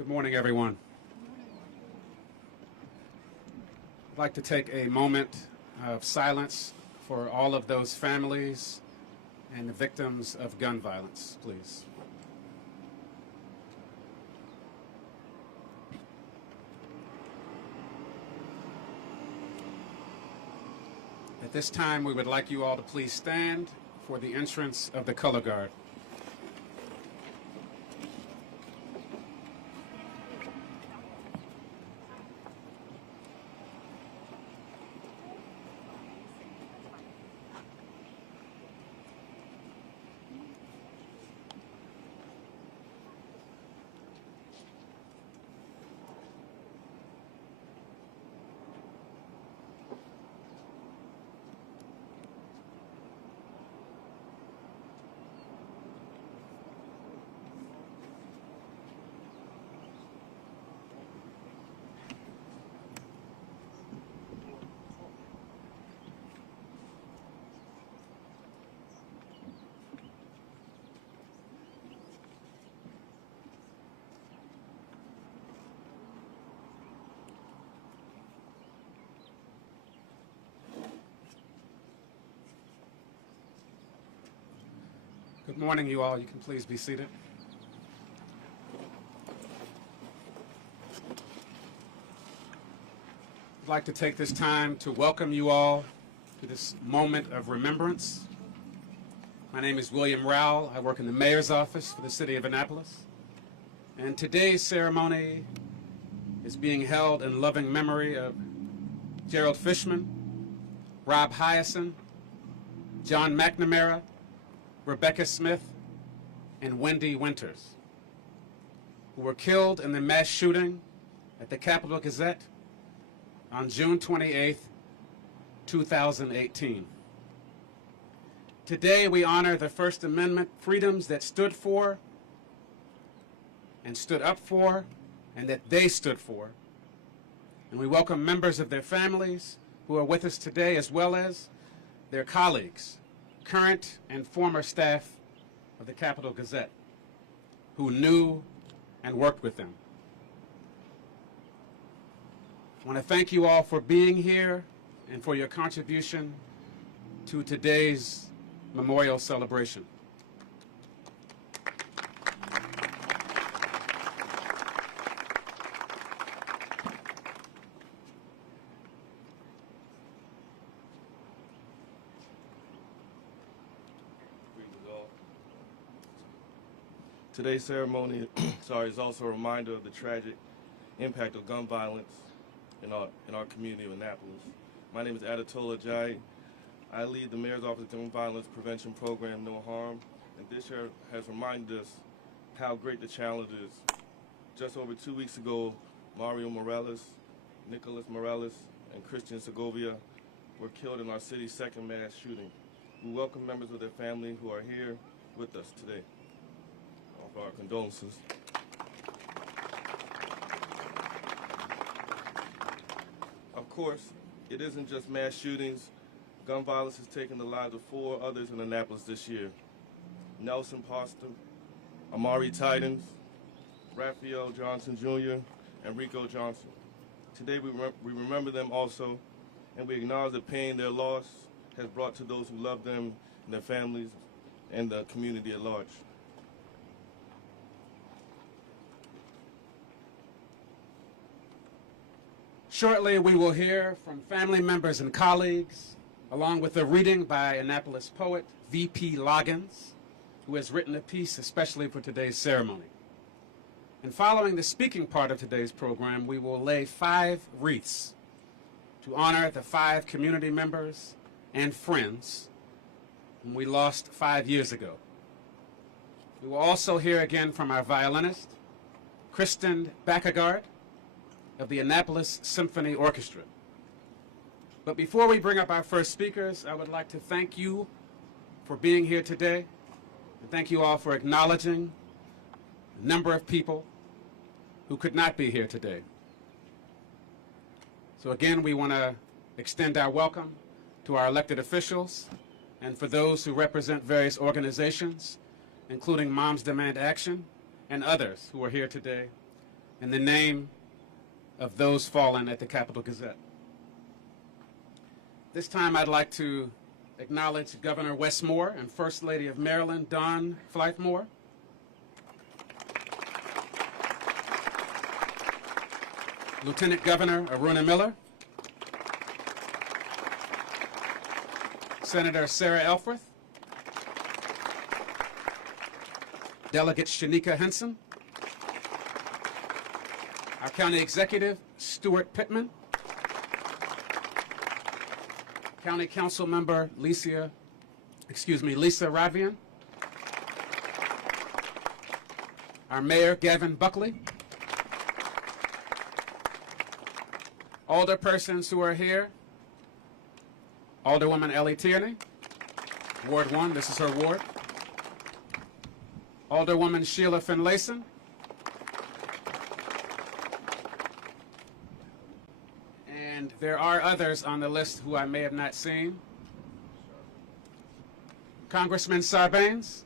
Good morning, everyone. I'd like to take a moment of silence for all of those families and the victims of gun violence, please. At this time, we would like you all to please stand for the entrance of the color guard. Good morning, you all. You can please be seated. I'd like to take this time to welcome you all to this moment of remembrance. My name is William Rowell. I work in the mayor's office for the city of Annapolis. And today's ceremony is being held in loving memory of Gerald Fishman, Rob Hyacin, John McNamara, Rebecca Smith, and Wendy Winters, who were killed in the mass shooting at the Capital Gazette on June 28, 2018. Today we honor the First Amendment freedoms that stood for and stood up for and that they stood for. And we welcome members of their families who are with us today, as well as their colleagues, current and former staff of the Capital Gazette, who knew and worked with them. I want to thank you all for being here and for your contribution to today's memorial celebration. Today's ceremony is also a reminder of the tragic impact of gun violence in our community of Annapolis. My name is Anatola Jai. I lead the Mayor's Office of Gun Violence Prevention Program, No Harm, and this year has reminded us how great the challenge is. Just over 2 weeks ago, Mario Morales, Nicholas Morales, and Christian Segovia were killed in our city's second mass shooting. We welcome members of their family who are here with us today. Our condolences. Of course, it isn't just mass shootings. Gun violence has taken the lives of 4 others in Annapolis this year. Nelson Poster, Amari Tidens, Raphael Johnson Jr., and Rico Johnson. Today we remember them also, and we acknowledge the pain their loss has brought to those who love them and their families and the community at large. Shortly, we will hear from family members and colleagues, along with a reading by Annapolis poet V.P. Loggins, who has written a piece especially for today's ceremony. And following the speaking part of today's program, we will lay 5 wreaths to honor the 5 community members and friends whom we lost 5 years ago. We will also hear again from our violinist, Kristen Backegard, of the Annapolis Symphony Orchestra. But before we bring up our first speakers, I would like to thank you for being here today, and thank you all for acknowledging a number of people who could not be here today. So again, we want to extend our welcome to our elected officials and for those who represent various organizations, including Moms Demand Action and others who are here today in the name of those fallen at the Capital Gazette. This time I'd like to acknowledge Governor Wes Moore and First Lady of Maryland, Dawn Flythe-Moore. Lieutenant Governor Aruna Miller. Senator Sarah Elfreth. Delegate Shanika Henson. Our County Executive, Stuart Pittman. County Council Member Lisa Radvian. Our Mayor, Gavin Buckley. Alderpersons who are here. Alderwoman Ellie Tierney, Ward 1, this is her ward. Alderwoman Sheila Finlayson. And there are others on the list who I may have not seen. Congressman Sarbanes.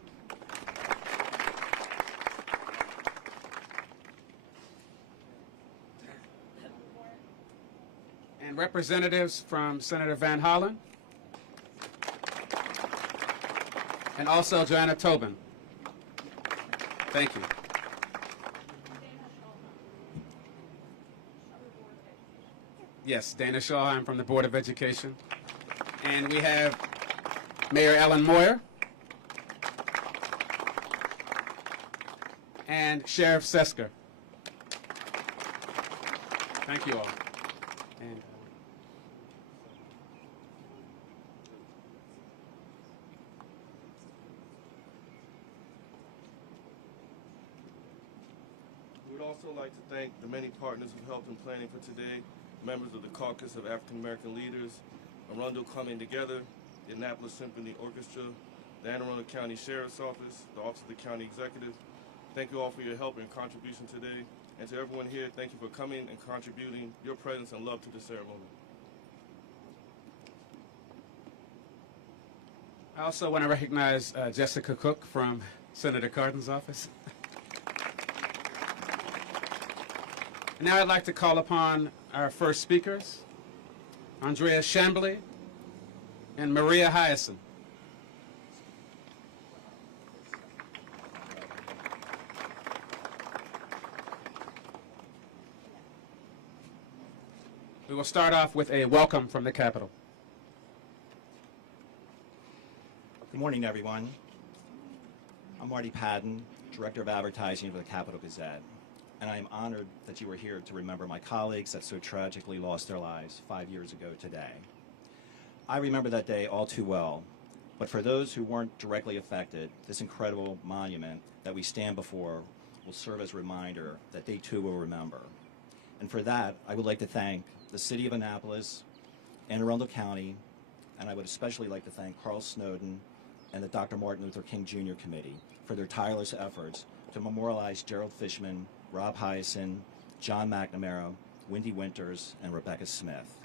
And representatives from Senator Van Hollen. And also Joanna Tobin. Thank you. Yes, Dana Shawheim from the Board of Education. And we have Mayor Ellen Moyer and Sheriff Sesker. Thank you all. And, we would also like to thank the many partners who helped in planning for today, members of the Caucus of African American Leaders, Arundel Coming Together, the Annapolis Symphony Orchestra, the Anne Arundel County Sheriff's Office, the Office of the County Executive. Thank you all for your help and contribution today. And to everyone here, thank you for coming and contributing your presence and love to the ceremony. I also want to recognize Jessica Cook from Senator Cardin's office. And now I'd like to call upon our first speakers, Andrea Chambly and Maria Hyacinth. We will start off with a welcome from the Capitol. Good morning, everyone. I'm Marty Padden, Director of Advertising for the Capital Gazette, and I am honored that you are here to remember my colleagues that so tragically lost their lives 5 years ago today. I remember that day all too well, but for those who weren't directly affected, this incredible monument that we stand before will serve as a reminder that they too will remember. And for that, I would like to thank the City of Annapolis, Anne Arundel County, and I would especially like to thank Carl Snowden and the Dr. Martin Luther King Jr. Committee for their tireless efforts to memorialize Gerald Fishman, Rob Hyacinth, John McNamara, Wendy Winters, and Rebecca Smith.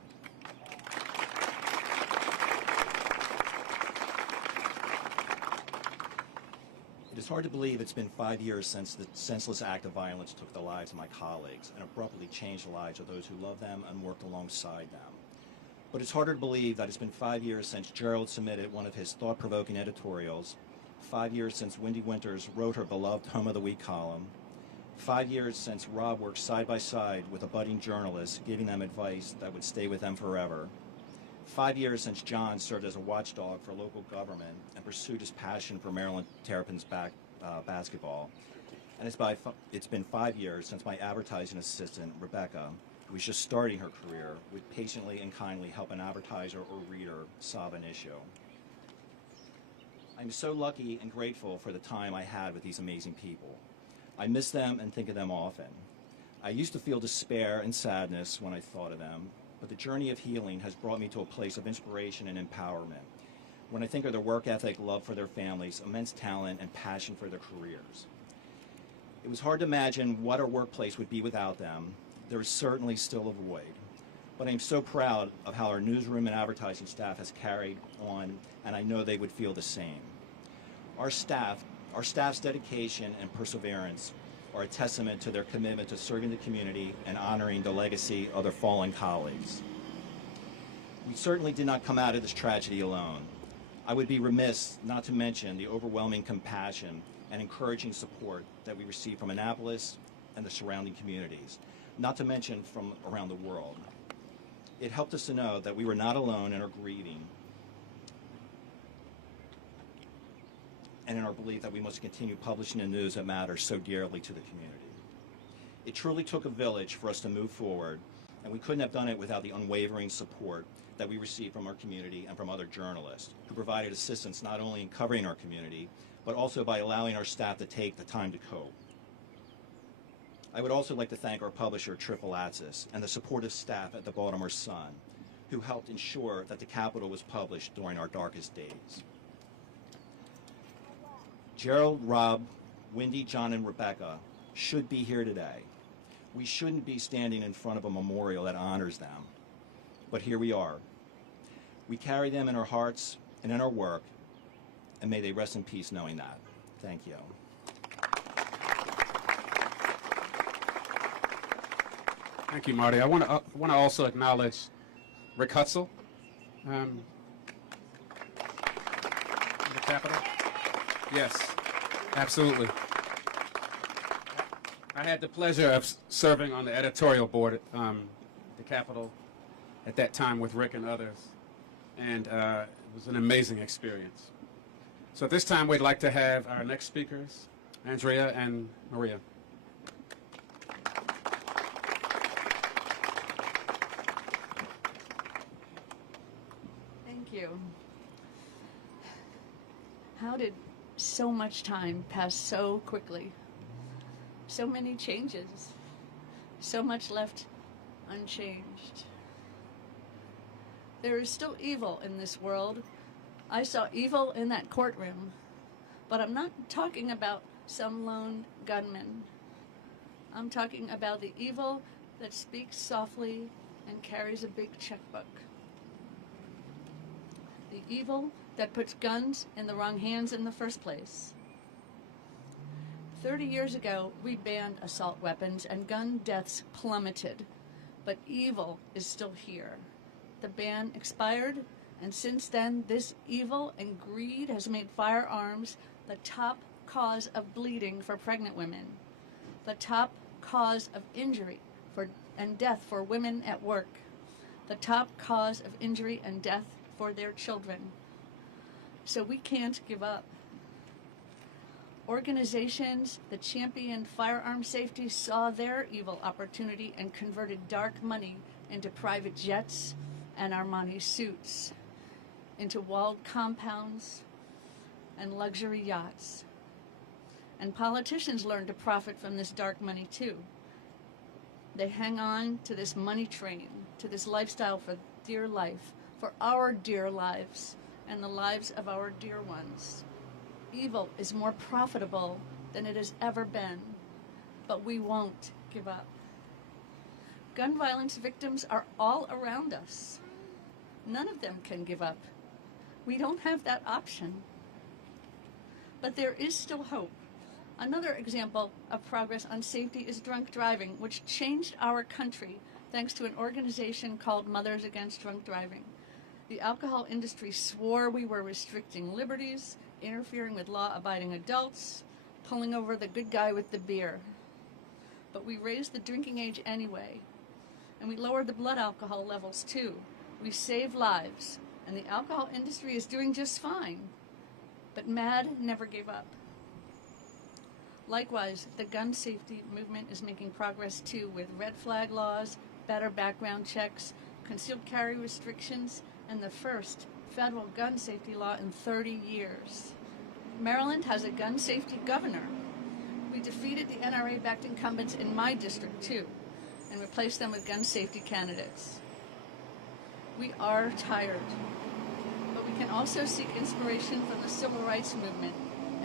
It is hard to believe it's been 5 years since the senseless act of violence took the lives of my colleagues and abruptly changed the lives of those who love them and worked alongside them. But it's harder to believe that it's been 5 years since Gerald submitted one of his thought-provoking editorials, 5 years since Wendy Winters wrote her beloved Home of the Week column, 5 years since Rob worked side by side with a budding journalist, giving them advice that would stay with them forever, 5 years since John served as a watchdog for local government and pursued his passion for Maryland Terrapins basketball. And it's been 5 years since my advertising assistant, Rebecca, who was just starting her career, would patiently and kindly help an advertiser or reader solve an issue. I'm so lucky and grateful for the time I had with these amazing people. I miss them and think of them often. I used to feel despair and sadness when I thought of them, but the journey of healing has brought me to a place of inspiration and empowerment. When I think of their work ethic, love for their families, immense talent, and passion for their careers. It was hard to imagine what our workplace would be without them. There is certainly still a void. But I'm so proud of how our newsroom and advertising staff has carried on, and I know they would feel the same. Our staff's dedication and perseverance are a testament to their commitment to serving the community and honoring the legacy of their fallen colleagues. We certainly did not come out of this tragedy alone. I would be remiss not to mention the overwhelming compassion and encouraging support that we received from Annapolis and the surrounding communities, not to mention from around the world. It helped us to know that we were not alone in our grieving and in our belief that we must continue publishing the news that matters so dearly to the community. It truly took a village for us to move forward, and we couldn't have done it without the unwavering support that we received from our community and from other journalists who provided assistance not only in covering our community, but also by allowing our staff to take the time to cope. I would also like to thank our publisher, Triple Axis, and the supportive staff at the Baltimore Sun, who helped ensure that the Capital was published during our darkest days. Gerald, Rob, Wendy, John, and Rebecca should be here today. We shouldn't be standing in front of a memorial that honors them, but here we are. We carry them in our hearts and in our work, and may they rest in peace knowing that. Thank you. Thank you, Marty. I want to also acknowledge Rick Hutzel, the Capital. Yes, absolutely. I had the pleasure of serving on the editorial board at the Capital at that time with Rick and others, and it was an amazing experience. So at this time, we'd like to have our next speakers, Andrea and Maria. Thank you. How did so much time pass so quickly? So many changes, so much left unchanged. There is still evil in this world. I saw evil in that courtroom, but I'm not talking about some lone gunman. I'm talking about the evil that speaks softly and carries a big checkbook. The evil that puts guns in the wrong hands in the first place. 30 years ago, we banned assault weapons and gun deaths plummeted, but evil is still here. The ban expired, and since then, this evil and greed has made firearms the top cause of bleeding for pregnant women, the top cause of injury and death for women at work, the top cause of injury and death for their children. So we can't give up. Organizations that championed firearm safety saw their evil opportunity and converted dark money into private jets and Armani suits, into walled compounds and luxury yachts. And politicians learned to profit from this dark money too. They hang on to this money train, to this lifestyle for dear life, for our dear lives and the lives of our dear ones. Evil is more profitable than it has ever been, but we won't give up. Gun violence victims are all around us. None of them can give up. We don't have that option. But there is still hope. Another example of progress on safety is drunk driving, which changed our country thanks to an organization called Mothers Against Drunk Driving. The alcohol industry swore we were restricting liberties, interfering with law-abiding adults, pulling over the good guy with the beer. But we raised the drinking age anyway, and we lowered the blood alcohol levels too. We saved lives, and the alcohol industry is doing just fine. But MAD never gave up. Likewise, the gun safety movement is making progress too, with red flag laws, better background checks, concealed carry restrictions, and the first federal gun safety law in 30 years. Maryland has a gun safety governor. We defeated the NRA-backed incumbents in my district too, and replaced them with gun safety candidates. We are tired, but we can also seek inspiration from the civil rights movement.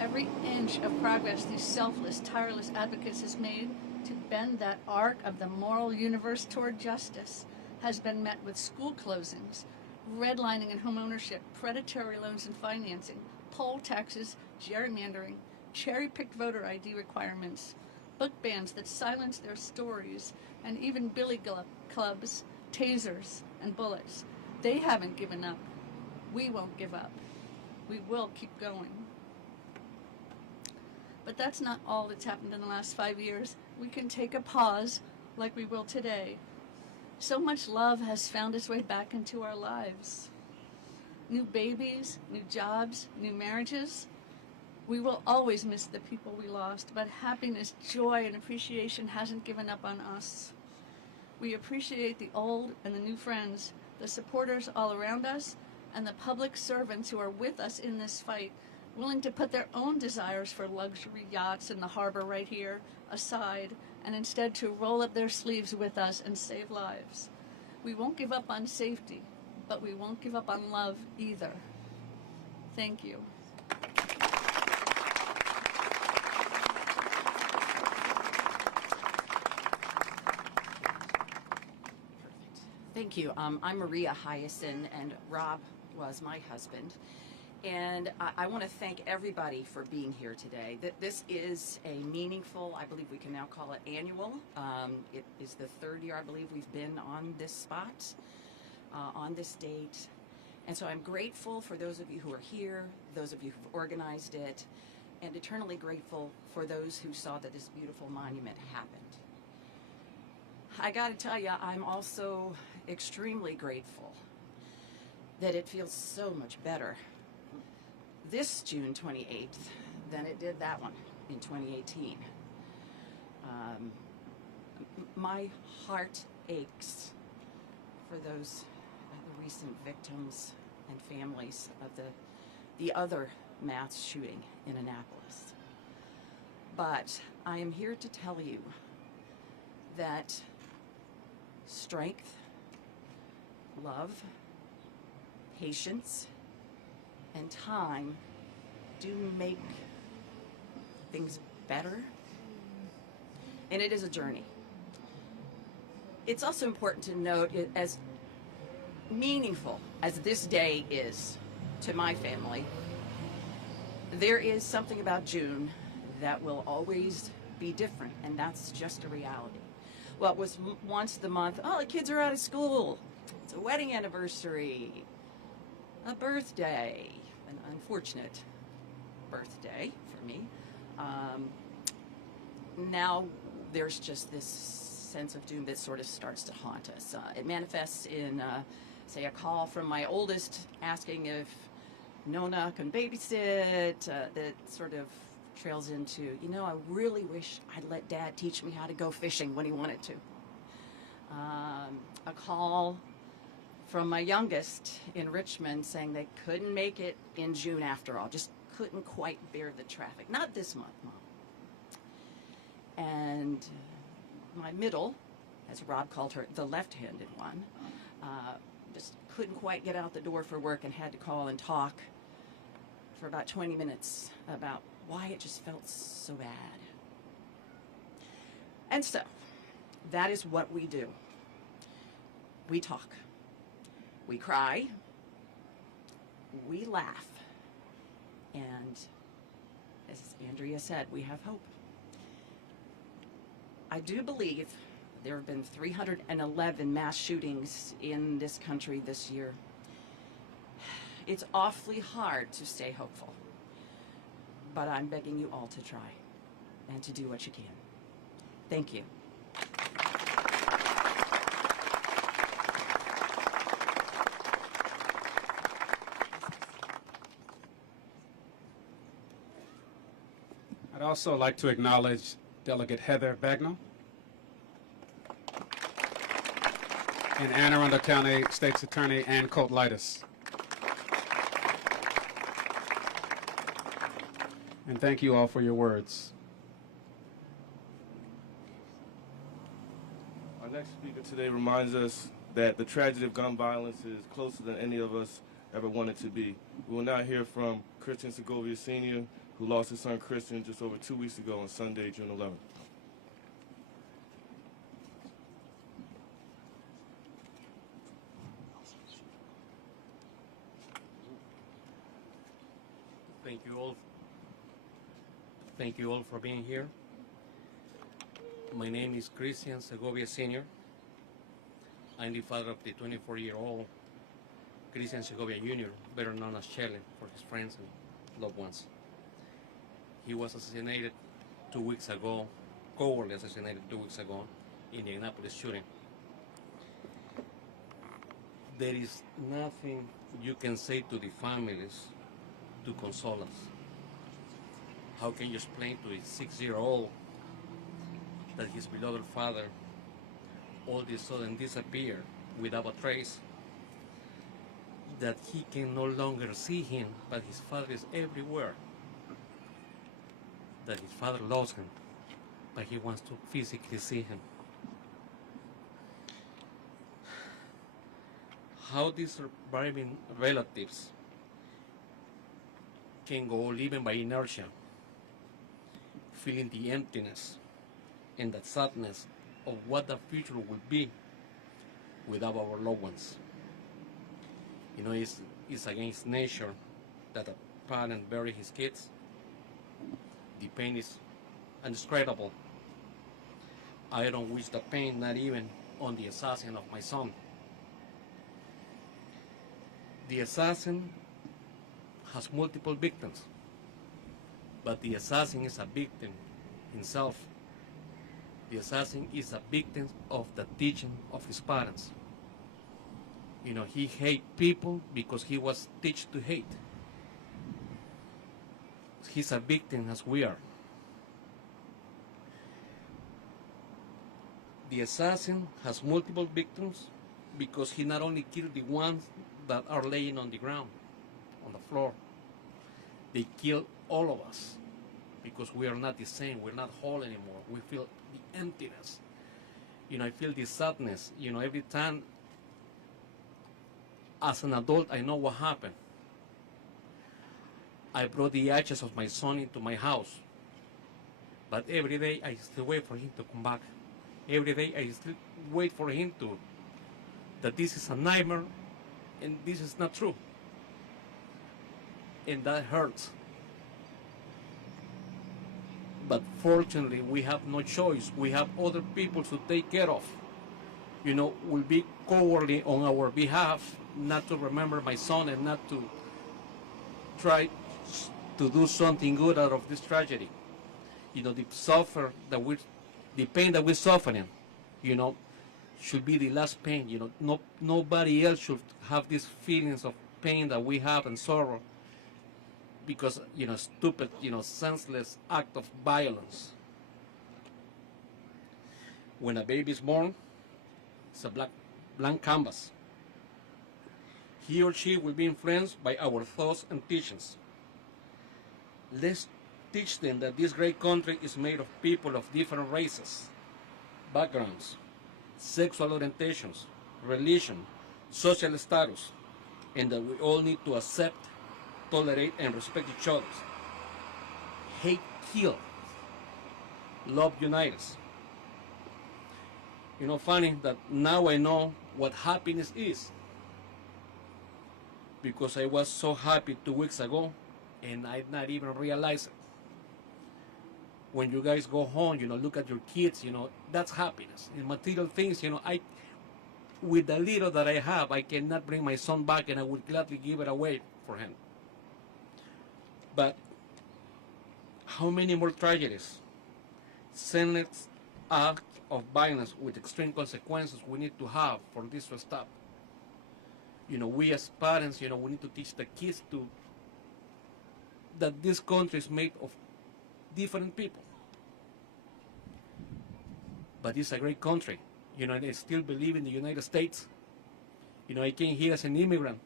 Every inch of progress these selfless, tireless advocates has made to bend that arc of the moral universe toward justice has been met with school closings, redlining and home ownership, predatory loans and financing, poll taxes, gerrymandering, cherry-picked voter ID requirements, book bans that silence their stories, and even billy clubs, tasers, and bullets. They haven't given up. We won't give up. We will keep going. But that's not all that's happened in the last 5 years. We can take a pause like we will today. So much love has found its way back into our lives. New babies, new jobs, new marriages. We will always miss the people we lost, but happiness, joy, and appreciation hasn't given up on us. We appreciate the old and the new friends, the supporters all around us, and the public servants who are with us in this fight, willing to put their own desires for luxury yachts in the harbor right here aside, and instead to roll up their sleeves with us and save lives. We won't give up on safety, but we won't give up on love either. Thank you. Thank you. I'm Maria Hyacin, and Rob was my husband. And I want to thank everybody for being here today. This is a meaningful, I believe we can now call it annual. It is the third year, I believe, we've been on this spot, on this date. And so I'm grateful for those of you who are here, those of you who've organized it, and eternally grateful for those who saw that this beautiful monument happened. I got to tell you, I'm also extremely grateful that it feels so much better this June 28th than it did that one in 2018. My heart aches for those the recent victims and families of the other mass shooting in Annapolis. But I am here to tell you that strength, love, patience, and time do make things better. And it is a journey. It's also important to note, as meaningful as this day is to my family, there is something about June that will always be different, and that's just a reality. What was once the month, oh, the kids are out of school, it's a wedding anniversary, a birthday, an unfortunate birthday for me. Now there's just this sense of doom that sort of starts to haunt us. It manifests in, say, a call from my oldest asking if Nona can babysit, that sort of trails into, you know, I really wish I'd let Dad teach me how to go fishing when he wanted to. A call from my youngest in Richmond saying they couldn't make it in June after all, just couldn't quite bear the traffic. Not this month, Mom. And my middle, as Rob called her, the left-handed one, just couldn't quite get out the door for work and had to call and talk for about 20 minutes about why it just felt so bad. And so, that is what we do. We talk. We cry. We laugh. And as Andrea said, we have hope. I do believe there have been 311 mass shootings in this country this year. It's awfully hard to stay hopeful, but I'm begging you all to try and to do what you can. Thank you. I'd also like to acknowledge Delegate Heather Bagnall and Anne Arundel County State's Attorney Ann Colt-Litis. And thank you all for your words. Our next speaker today reminds us that the tragedy of gun violence is closer than any of us ever wanted to be. We will now hear from Christian Segovia Sr., who lost his son Christian just over 2 weeks ago on Sunday, June 11th. Thank you all for being here. My name is Christian Segovia Sr. I'm the father of the 24-year-old Christian Segovia Jr., better known as Shelley for his friends and loved ones. He was assassinated 2 weeks ago, cowardly assassinated 2 weeks ago in the Annapolis shooting. There is nothing you can say to the families to console us. How can you explain to a 6-year-old that his beloved father all of a sudden disappeared without a trace, that he can no longer see him, but his father is everywhere, that his father loves him, but he wants to physically see him? How these surviving relatives can go living by inertia, feeling the emptiness and the sadness of what the future will be without our loved ones. You know, it's against nature that a parent bury his kids. The pain is indescribable. I don't wish the pain, not even on the assassin of my son. The assassin has multiple victims, but the assassin is a victim himself. The assassin is a victim of the teaching of his parents. You know, he hates people because he was taught to hate. He's a victim as we are. The assassin has multiple victims because he not only killed the ones that are laying on the ground, on the floor, they kill all of us because we are not the same, we're not whole anymore. We feel the emptiness. You know, I feel the sadness. You know, every time as an adult I know what happened. I brought the ashes of my son into my house, but every day I still wait for him to come back. Every day I still wait for him to, that this is a nightmare and this is not true. And that hurts. But fortunately, we have no choice. We have other people to take care of. You know, will be cowardly on our behalf not to remember my son and not to try to do something good out of this tragedy. You know, the pain that we're suffering, you know, should be the last pain. You know, nobody else should have these feelings of pain that we have and sorrow because, you know, stupid, you know, senseless act of violence. When a baby is born, it's a blank canvas. He or she will be influenced by our thoughts and teachings. Let's teach them that this great country is made of people of different races, backgrounds, sexual orientations, religion, social status, and that we all need to accept, tolerate, and respect each other. Hate kills, love unites us. You know, funny that now I know what happiness is, because I was so happy 2 weeks ago and I did not even realize it. When you guys go home, you know, look at your kids, you know, that's happiness. In material things, you know, with the little that I have, I cannot bring my son back and I would gladly give it away for him. But how many more tragedies, senseless acts of violence with extreme consequences we need to have for this to stop? You know, we as parents, you know, we need to teach the kids that this country is made of different people. But it's a great country. You know, and I still believe in the United States. You know, I came here as an immigrant,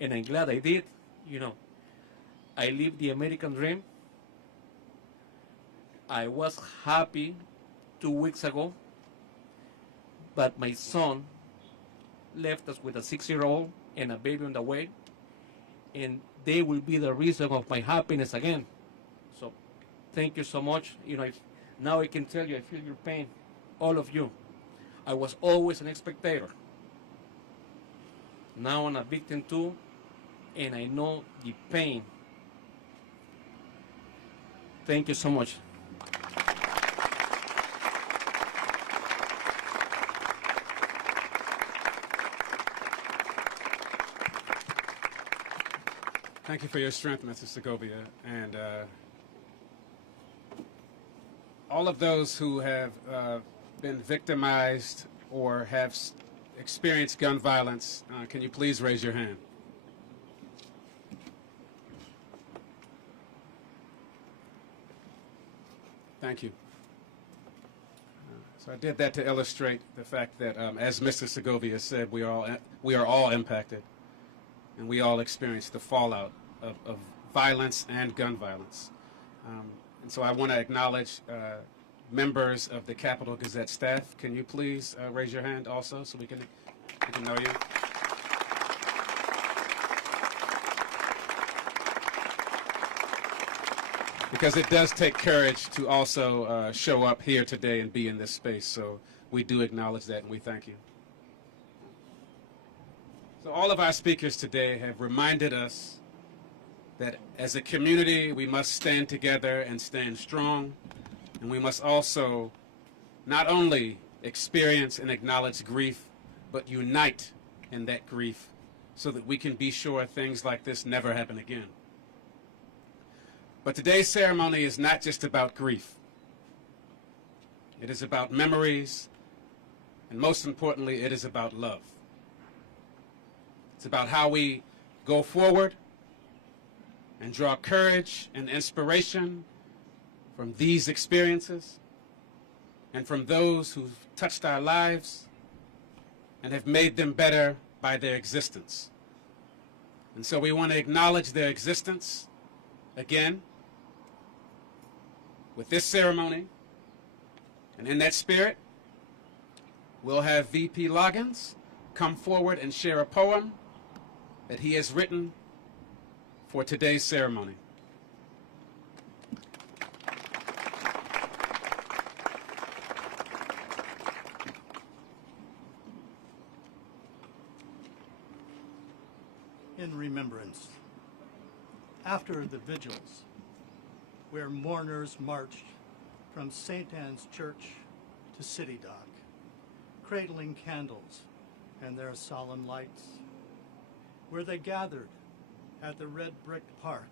and I'm glad I did. You know, I lived the American dream. I was happy 2 weeks ago, but my son left us with a 6-year-old and a baby on the way, and they will be the reason of my happiness again. So thank you so much. You know, now I can tell you I feel your pain, all of you. I was always an spectator. Now I'm a victim too, and I know the pain. Thank you so much. Thank you for your strength, Mr. Segovia. And all of those who have been victimized or have experienced gun violence, can you please raise your hand? Thank you. So I did that to illustrate the fact that, as Mr. Segovia said, we are all impacted, and we all experience the fallout of violence and gun violence. And so I want to acknowledge members of the Capital Gazette staff. Can you please raise your hand also so we can know you? Because it does take courage to also show up here today and be in this space. So we do acknowledge that and we thank you. So all of our speakers today have reminded us that as a community we must stand together and stand strong, and we must also not only experience and acknowledge grief, but unite in that grief so that we can be sure things like this never happen again. But today's ceremony is not just about grief. It is about memories, and most importantly, it is about love. It's about how we go forward and draw courage and inspiration from these experiences and from those who've touched our lives and have made them better by their existence. And so we want to acknowledge their existence again with this ceremony. And in that spirit, we'll have VP Loggins come forward and share a poem that he has written for today's ceremony. In remembrance, after the vigils, where mourners marched from St. Anne's Church to City Dock, cradling candles and their solemn lights, where they gathered at the red brick park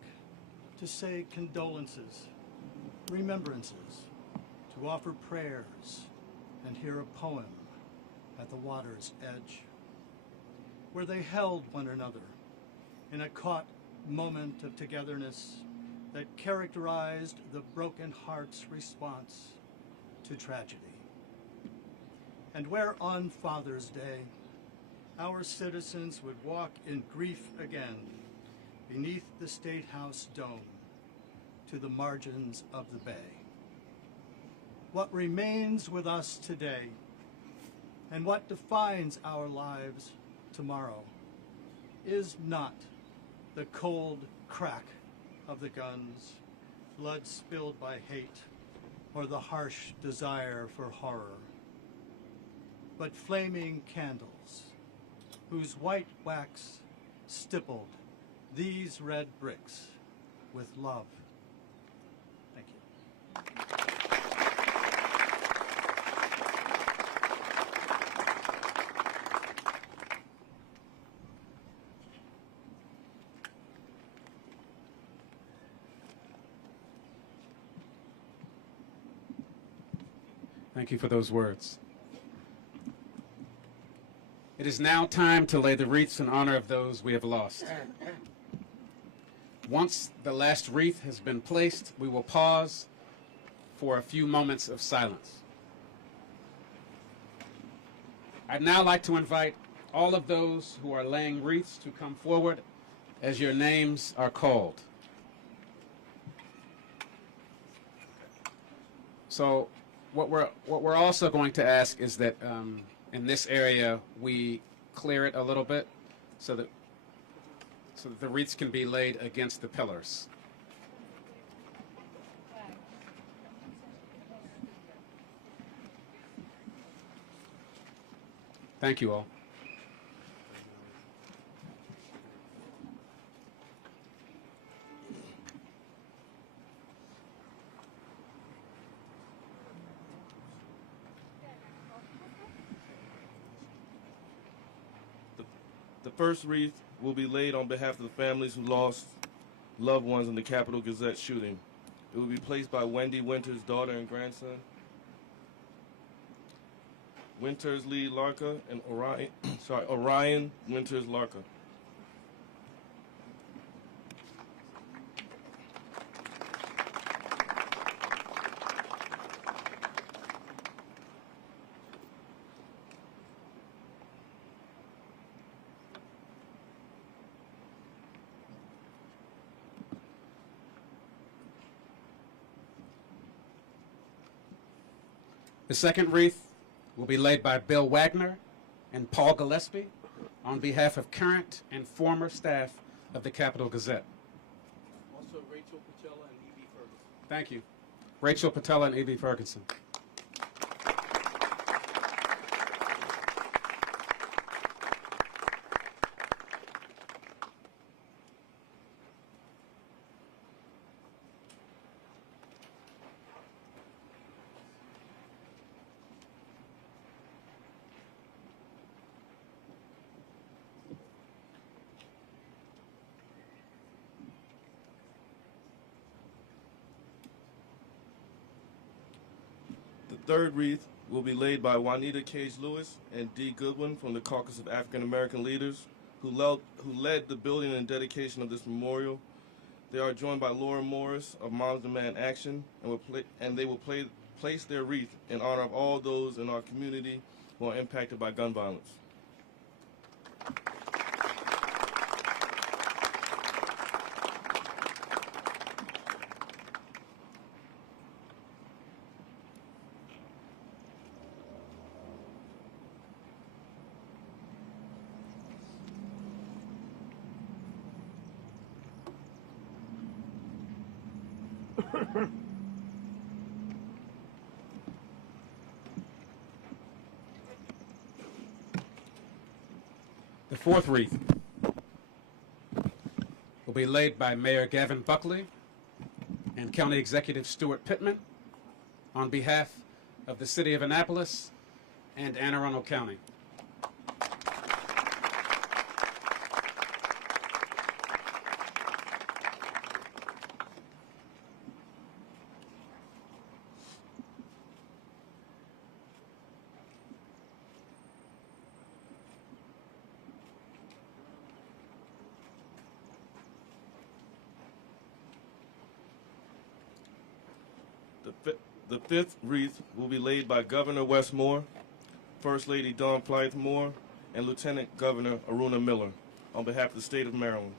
to say condolences, remembrances, to offer prayers and hear a poem at the water's edge, where they held one another in a caught moment of togetherness that characterized the broken heart's response to tragedy. And where on Father's Day, our citizens would walk in grief again beneath the State House dome to the margins of the bay. What remains with us today and what defines our lives tomorrow is not the cold crack of the guns, blood spilled by hate, or the harsh desire for horror, but flaming candles whose white wax stippled these red bricks with love. Thank you. Thank you for those words. It is now time to lay the wreaths in honor of those we have lost. Once the last wreath has been placed, we will pause for a few moments of silence. I'd now like to invite all of those who are laying wreaths to come forward as your names are called. So what we're also going to ask is that in this area we clear it a little bit so that the wreaths can be laid against the pillars. Thank you all. The first wreath will be laid on behalf of the families who lost loved ones in the Capital Gazette shooting. It will be placed by Wendy Winters' daughter and grandson, Winters Lee Larka and Orion Winters Larka. The second wreath will be laid by Bill Wagner and Paul Gillespie on behalf of current and former staff of the Capital Gazette. Also, Rachel Patella and E.B. Ferguson. Thank you. Rachel Patella and E.B. Ferguson. The third wreath will be laid by Juanita Cage Lewis and Dee Goodwin from the Caucus of African American Leaders, who led the building and dedication of this memorial. They are joined by Laura Morris of Moms Demand Action, and they will place their wreath in honor of all those in our community who are impacted by gun violence. The fourth wreath will be laid by Mayor Gavin Buckley and County Executive Stuart Pittman on behalf of the City of Annapolis and Anne Arundel County. The fifth wreath will be laid by Governor Wes Moore, First Lady Dawn Blythe Moore, and Lieutenant Governor Aruna Miller on behalf of the state of Maryland.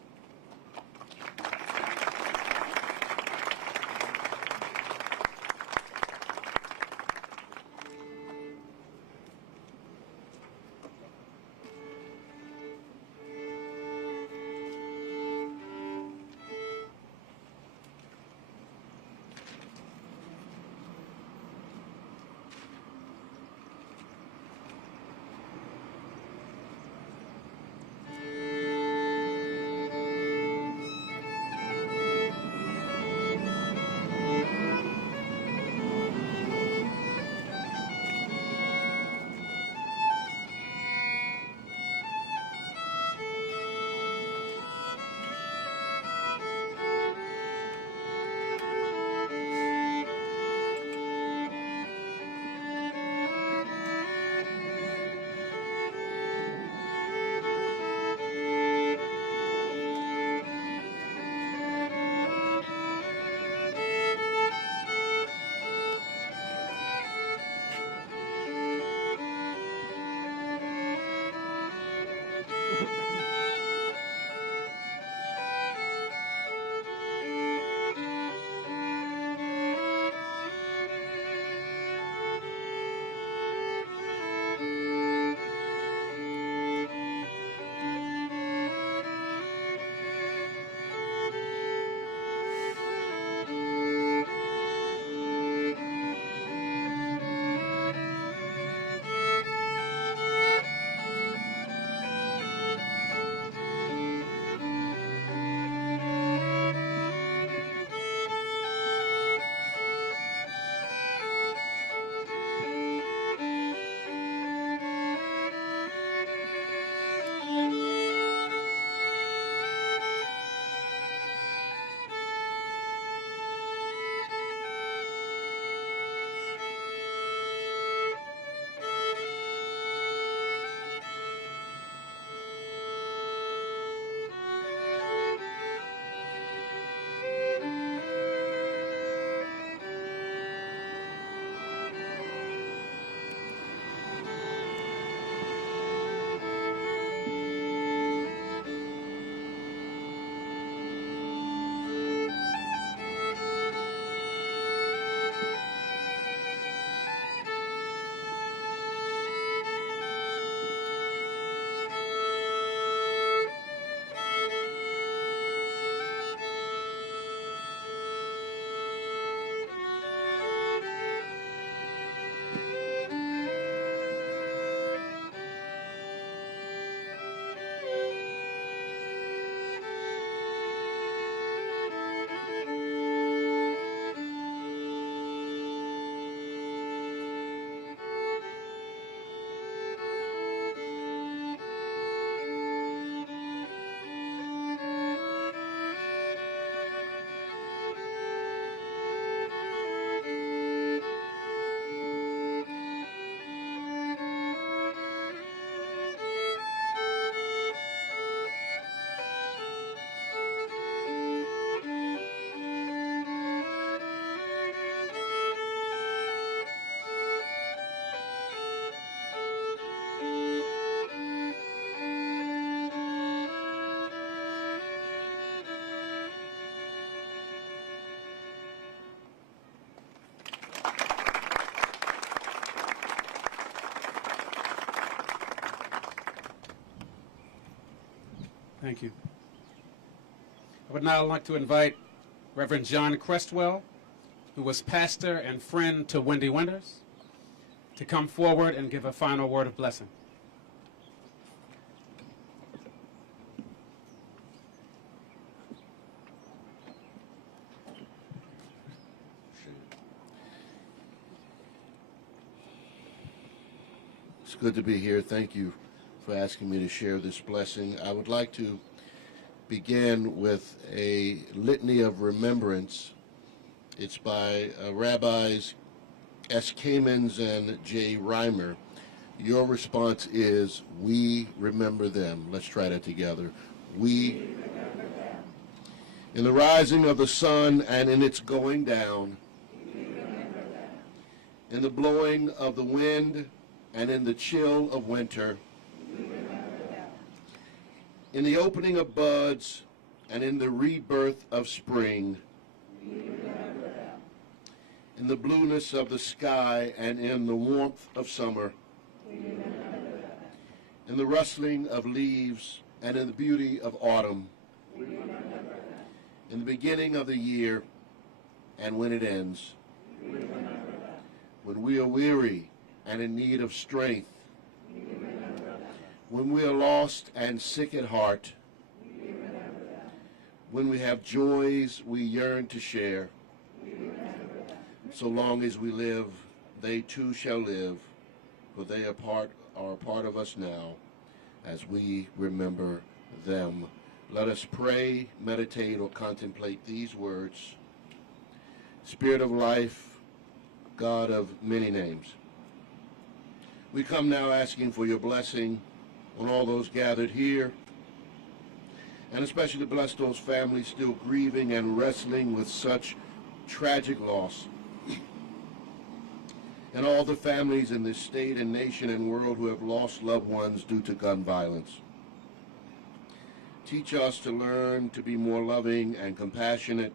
Thank you. I would now like to invite Reverend John Crestwell, who was pastor and friend to Wendy Winters, to come forward and give a final word of blessing. It's good to be here. Thank you for asking me to share this blessing. I would like to begin with a litany of remembrance. It's by Rabbis S. Kamens and J. Reimer. Your response is, we remember them. Let's try that together. We remember them. In the rising of the sun and in its going down, we remember them. In the blowing of the wind and in the chill of winter, we remember them. In the opening of buds and in the rebirth of spring, we remember them. In the blueness of the sky and in the warmth of summer, we remember them. In the rustling of leaves and in the beauty of autumn, we remember them. In the beginning of the year and when it ends, we remember them. When we are weary and in need of strength, we remember them. When we are lost and sick at heart, we remember them. When we have joys we yearn to share, we remember them. So long as we live, they too shall live, for they are a part of us now, as we remember them. Let us pray, meditate, or contemplate these words. Spirit of life, God of many names, we come now asking for your blessing on all those gathered here, and especially bless those families still grieving and wrestling with such tragic loss, and all the families in this state and nation and world who have lost loved ones due to gun violence. Teach us to learn to be more loving and compassionate.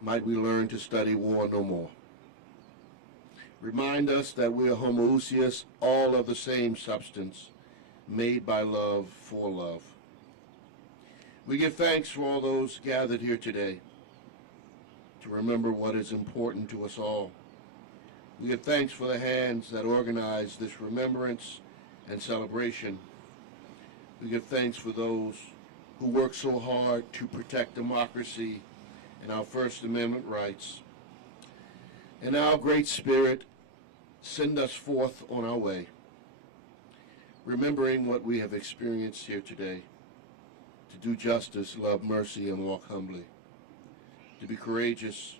Might we learn to study war no more. Remind us that we are homoousios, all of the same substance, made by love for love. We give thanks for all those gathered here today to remember what is important to us all. We give thanks for the hands that organize this remembrance and celebration. We give thanks for those who work so hard to protect democracy and our First Amendment rights. And our great Spirit, send us forth on our way, remembering what we have experienced here today, to do justice, love mercy, and walk humbly, to be courageous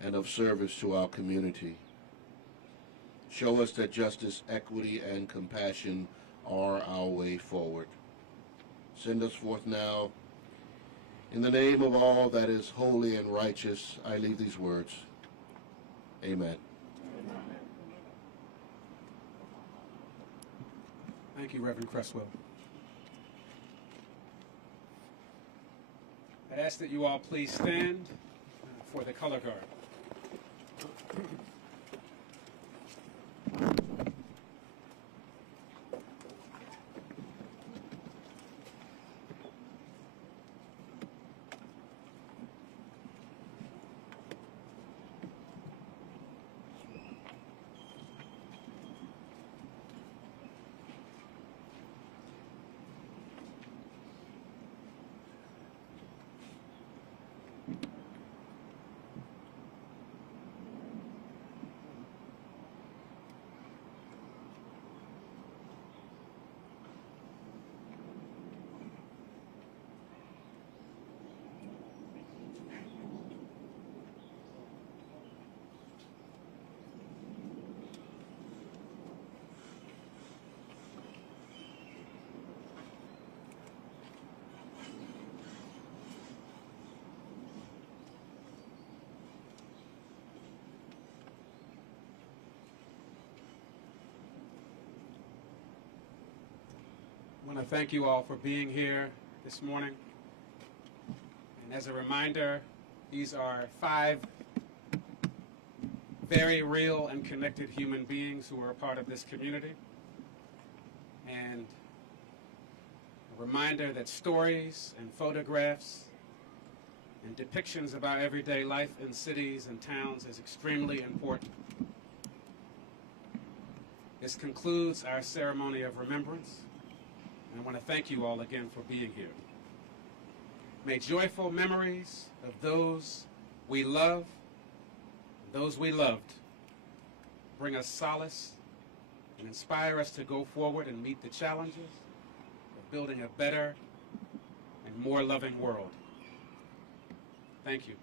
and of service to our community. Show us that justice, equity, and compassion are our way forward. Send us forth now. In the name of all that is holy and righteous, I leave these words. Amen. Thank you, Reverend Crestwell. I ask that you all please stand for the color guard. I want to thank you all for being here this morning. And as a reminder, these are 5 very real and connected human beings who are a part of this community. And a reminder that stories and photographs and depictions of our everyday life in cities and towns is extremely important. This concludes our ceremony of remembrance, and I want to thank you all again for being here. May joyful memories of those we love, those we loved, bring us solace and inspire us to go forward and meet the challenges of building a better and more loving world. Thank you.